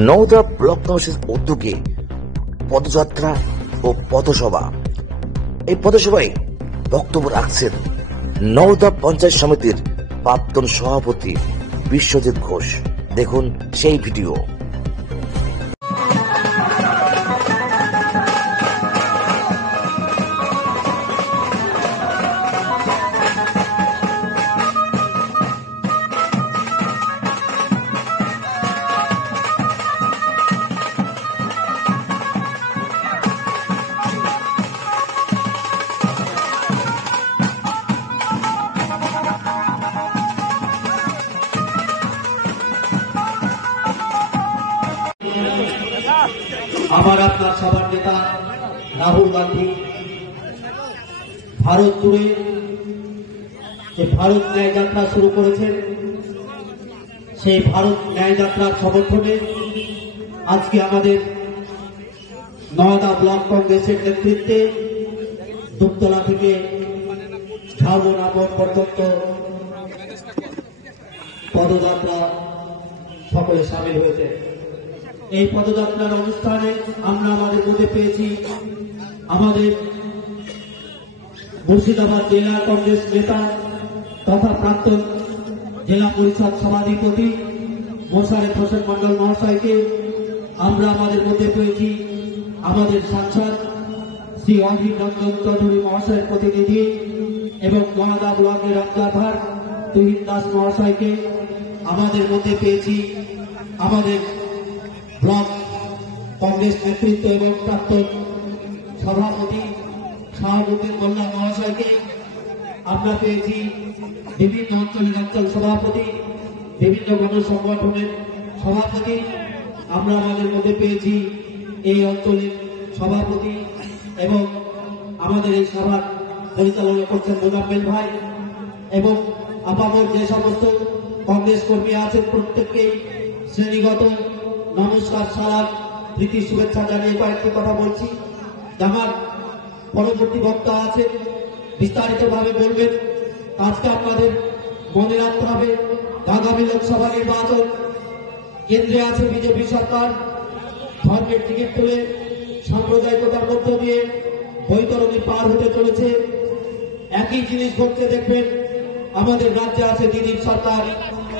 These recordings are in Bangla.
নওদা ব্লক কংগ্রেসের উদ্যোগে পদযাত্রা ও পথসভা। এই পথসভায় বক্তব্য রাখছেন নওদা পঞ্চায়েত সমিতির প্রাক্তন সভাপতি বিশ্বজিৎ ঘোষ। দেখুন সেই ভিডিও। আমার আপনার সবার নেতা রাহুল গান্ধী ভারত জুড়ে যে ভারত ন্যায় যাত্রা শুরু করেছেন, সেই ভারত ন্যায় যাত্রার সমর্থনে আজকে আমাদের নওদা ব্লক কংগ্রেসের নেতৃত্বে দুপতলা থেকে ঝাউবন পর্যন্ত পদযাত্রা সকলে সামিল হয়েছে। এই পদযাত্রার অনুষ্ঠানে আমরা আমাদের মধ্যে পেয়েছি আমাদের মুর্শিদাবাদ জেলা কংগ্রেস নেতা তথা প্রাক্তন জেলা পরিষদ সভাধিপতি মোশারেফ হোসেন মন্ডল মহাশয়কে। আমরা আমাদের মধ্যে পেয়েছি আমাদের সাংসদ শ্রী অধীর রঞ্জন চৌধুরী মহাশয়ের প্রতিনিধি এবং নওদা ব্লকের রামদাধার তুহিন দাস মহাশয়কে। আমাদের মধ্যে পেয়েছি আমাদের ব্লক কংগ্রেস নেতৃত্ব এবং প্রাক্তন সভাপতি শাহাবুদ্দিন মোল্লা মহাশয়কে। আমরা পেয়েছি বিভিন্ন অঞ্চল সভাপতি, বিভিন্ন গণসংগঠনের সভাপতি। আমরা আমাদের মধ্যে পেয়েছি এই অঞ্চলের সভাপতি এবং আমাদের এই সভার পরিচালনা করছেন মোজাম্মেল ভাই এবং আপামর যে সমস্ত কংগ্রেস কর্মী আছেন প্রত্যেককেই শ্রেণীগত নমস্কার, সালাম, প্রীতি, শুভেচ্ছা জানিয়ে কয়েকটি কথা বলছি। আমার পরবর্তী বক্তা আছেন, বিস্তারিত ভাবে বলবেন। আজকে আপনাদের মনে রাখতে হবে আগামী লোকসভা নির্বাচন, কেন্দ্রে আছে বিজেপি সরকার। ধর্মের টিকিট তুলে সাম্প্রদায়িকতার মধ্য দিয়ে বৈতরণী পার হতে চলেছে। একই জিনিস ঘটছে দেখবেন আমাদের রাজ্যে আছে দিলীপ সরকার,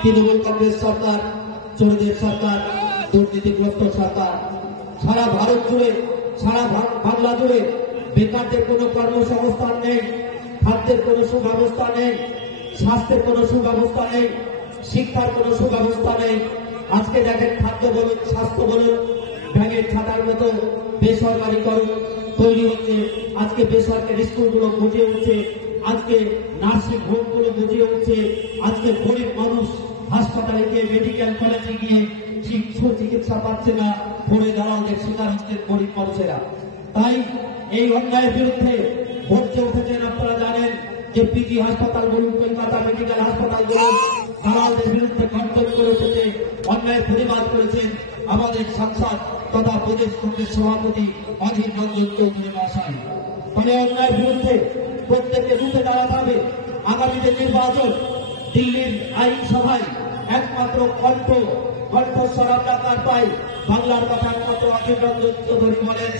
তৃণমূল কংগ্রেস সরকার, চোরদের সরকার, দুর্নীতিগ্রস্ত সরকার। সারা ভারত জুড়ে, সারা বাংলা জুড়ে বেকারদের কোনো কর্মসংস্থান নেই, খাদ্যের কোনো সুব্যবস্থা নেই, স্বাস্থ্যের কোনো সুব্যবস্থা নেই, শিক্ষার কোনো সুব্যবস্থা নেই। আজকে দেখেন খাদ্য বলুন, স্বাস্থ্য বলুন, ব্যাঙের ছাতার মতো বেসরকারিকরণ তৈরি হচ্ছে। আজকে বেসরকারি স্কুলগুলো বুঝিয়ে উঠছে, আজকে নার্সিং হোমগুলো বুঝিয়ে উঠছে। আজকে গরিব মানুষ হাসপাতালে গিয়ে, মেডিকেল কলেজে গিয়ে চিকিৎসা পাচ্ছে না, পড়ে দালালদের শিকার হচ্ছে গরিব মানুষেরা। তাই এই অন্যায়ের বিরুদ্ধে গর্জে উঠেছেন। আপনারা জানেন যে পিজি হাসপাতাল বলুন, কলকাতা মেডিকেল হাসপাতাল বলুন, দালালদের বিরুদ্ধে গর্জন করে উঠেছে, অন্যায়ের প্রতিবাদ করেছেন আমাদের সাংসদ তথা প্রদেশ কংগ্রেস সভাপতি অধীর রঞ্জন চৌধুরী মহাশয়। ফলে অন্যায়ের বিরুদ্ধে প্রত্যেককে রুখে দাঁড়াতে হবে। আগামী যে নির্বাচন, দিল্লির আইনসভায় একমাত্র কণ্ঠস্বর আমরা কার পাই? বাংলার কথা একমাত্র অধীর রঞ্জন চৌধুরী বলেন,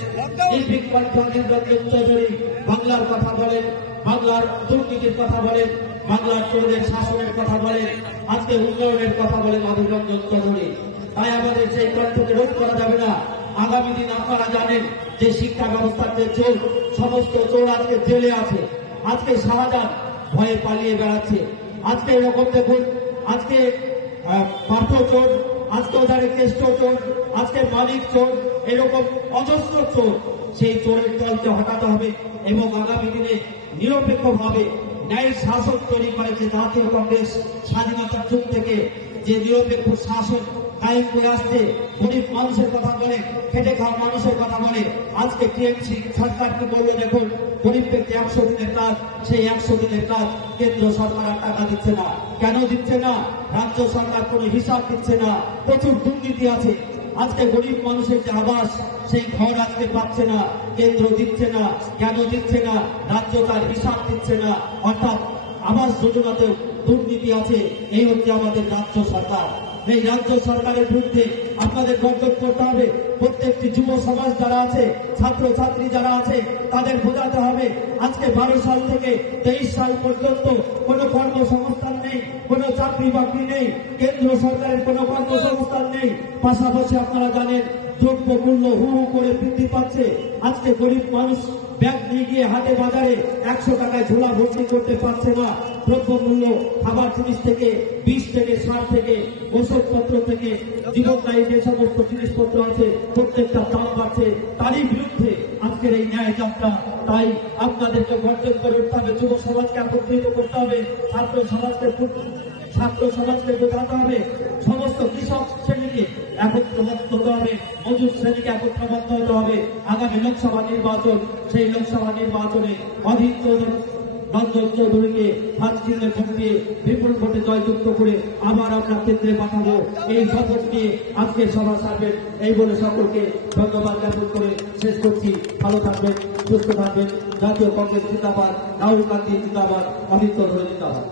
নির্ভীক কণ্ঠ অধীর রঞ্জন চৌধুরী বাংলার কথা বলেন, বাংলার দুর্নীতির কথা বলেন, বাংলার চোরদের শাসনের কথা বলেন, আজকে উন্নয়নের কথা বলেন অধীর রঞ্জন চৌধুরী। তাই আমাদের সেই কণ্ঠকে রোধ করা যাবে না। আগামী দিন আপনারা জানেন যে শিক্ষা ব্যবস্থার যে চোর, সমস্ত চোর আজকে জেলে আছে। আজকে শাহজাহান ভয়ে পালিয়ে বেড়াচ্ছে। আজকে এরকম দেখুন, আজকে পার্থ চোর, আজকে ওধারে কেষ্ট চোর, আজকে মালিক চোর, এরকম অজস্র চোর। সেই চোরের দলকে হটাতে হবে এবং আগামী দিনে নিরপেক্ষভাবে ন্যায় শাসন তৈরি করেছে জাতীয় কংগ্রেস। স্বাধীনতার যুগ থেকে যে নিরপেক্ষ শাসন কায়েম করে আসছে, গরিব মানুষের কথা বলে, খেটে খাওয়া মানুষের কথা বলে। আজকে টিএমসি সরকার কি বললো দেখুন, গরিব ব্যক্তি 100 দিনের কাজ, সেই 100 দিনের কাজ কেন্দ্র সরকার আর টাকা দিচ্ছে না। কেন দিচ্ছে না? রাজ্য সরকার কোনো হিসাব দিচ্ছে না, প্রচুর দুর্নীতি আছে। আজকে গরিব মানুষের যে আবাস, সেই ঘর আজকে পাচ্ছে না, কেন্দ্র দিচ্ছে না। কেন দিচ্ছে না? রাজ্য তার হিসাব দিচ্ছে না। অর্থাৎ আবাস যোজনাতে দুর্নীতি আছে। এই হচ্ছে আমাদের রাজ্য সরকার। এই রাজ্য সরকারের বিরুদ্ধে আপনাদের গর্জন করতে হবে। প্রত্যেকটি যুব সমাজ যারা আছে, ছাত্র ছাত্রী যারা আছে, তাদের বোঝাতে হবে আজকে 12 সাল থেকে 23 সাল পর্যন্ত কোনো কর্মসংস্থান নেই, কোনো চাকরি বাকরি নেই, কেন্দ্র সরকারের কোনো কর্মসংস্থান নেই। পাশাপাশি আপনারা জানেন দ্রব্য মূল্য হু হু করে বৃদ্ধি পাচ্ছে। আজকে গরিব মানুষ ব্যাগ নিয়ে গিয়ে হাটে বাজারে 100 টাকায় ঝোলা ভর্তি করতে পারছে না। দ্রব্য মূল্য খাবার জিনিস থেকে, বীজ থেকে, সার থেকে, ওষুধপত্র থেকে, জীবনদায়ী যে সমস্ত জিনিসপত্র আছে প্রত্যেকটা দাম বাড়ছে। তারই বিরুদ্ধে আজকের এই ন্যায় যাত্রা। তাই আপনাদেরকে গর্জন করে উঠতে হবে, যুব সমাজকে একত্রিত করতে হবে, ছাত্র সমাজকে বোঝাতে হবে, সমস্ত কৃষক শ্রেণীকে একত্রবদ্ধ হতে হবে, মজুর শ্রেণীকে একত্রবদ্ধ হতে হবে। আগামী লোকসভা নির্বাচন, সেই লোকসভা নির্বাচনে অধীর রঞ্জন চৌধুরীকে হাত চিহ্নে ভোট দিয়ে বিপুল ভোটে জয়যুক্ত করে আবার আমরা কেন্দ্রে পাঠাবো, এই শপথ নিয়ে আজকে সভা সারবেন। এই বলে সকলকে ধন্যবাদ জ্ঞাপন করে শেষ করছি। ভালো থাকবেন, সুস্থ থাকবেন। জাতীয় কংগ্রেস জিন্দাবাদ, রাহুল গান্ধী জিন্দাবাদ, অধীর চৌধুরী জিন্দাবাদ।